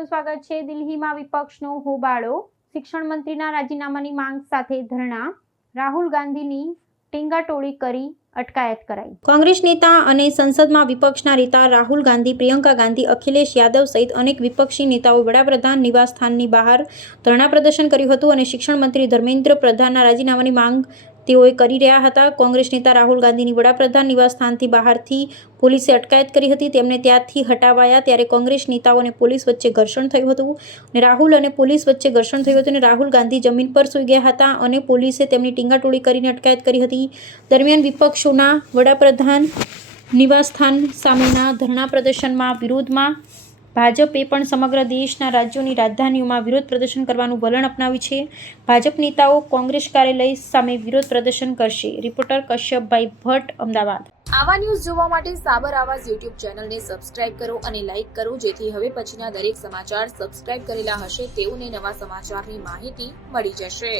આપનું સ્વાગત છે। દિલ્હીમાં વિપક્ષનો હોબાળો, શિક્ષણ મંત્રીના રાજીનામાની માંગ સાથે ધરણા, રાહુલ ગાંધીની ટીંગાટોળી કરી અટકાયત કરાઈ। કોંગ્રેસ નેતા અને સંસદમાં વિપક્ષના નેતા રાહુલ ગાંધી, પ્રિયંકા ગાંધી, અખિલેશ યાદવ સહિત અનેક વિપક્ષી નેતાઓ વડાપ્રધાન નિવાસસ્થાનની બહાર ધરણા પ્રદર્શન કર્યું હતું અને શિક્ષણ મંત્રી ધર્મેન્દ્ર પ્રધાનના રાજીનામાની માંગ તેઓએ કરી રહ્યા હતા। કોંગ્રેસ નેતા રાહુલ ગાંધીની વડાપ્રધાન નિવાસસ્થાનથી બહારથી પોલીસે અટકાયત કરી હતી। તેમને ત્યાંથી હટાવાયા ત્યારે કોંગ્રેસ નેતાઓ અને પોલીસ વચ્ચે ઘર્ષણ થયું હતું અને રાહુલ અને પોલીસ વચ્ચે ઘર્ષણ થયું હતું અને રાહુલ ગાંધી જમીન પર સૂઈ ગયા હતા અને પોલીસે તેમની ટીંગાટોળી કરીને અટકાયત કરી હતી। દરમિયાન વિપક્ષોના વડાપ્રધાન નિવાસસ્થાન સામેના ધરણા પ્રદર્શનમાં વિરોધમાં ભાજપે પણ સમગ્ર દેશના રાજ્યોની રાજધાનીઓમાં વિરોધ પ્રદર્શન કરવાનું વલણ અપનાવ્યું છે। ભાજપ નેતાઓ કોંગ્રેસ કાર્યાલય સામે વિરોધ પ્રદર્શન કરશે। રિપોર્ટર કશ્યપભાઈ ભટ્ટ, અમદાવાદ। આવા ન્યૂઝ જોવા માટે સાબર આવાઝ યુટ્યુબ ચેનલને સબસ્ક્રાઇબ કરો અને લાઇક કરો, જેથી હવે પછીના દરેક સમાચાર સબસ્ક્રાઇબ કરેલા હશે તેઓને નવા સમાચારની માહિતી મળી જશે।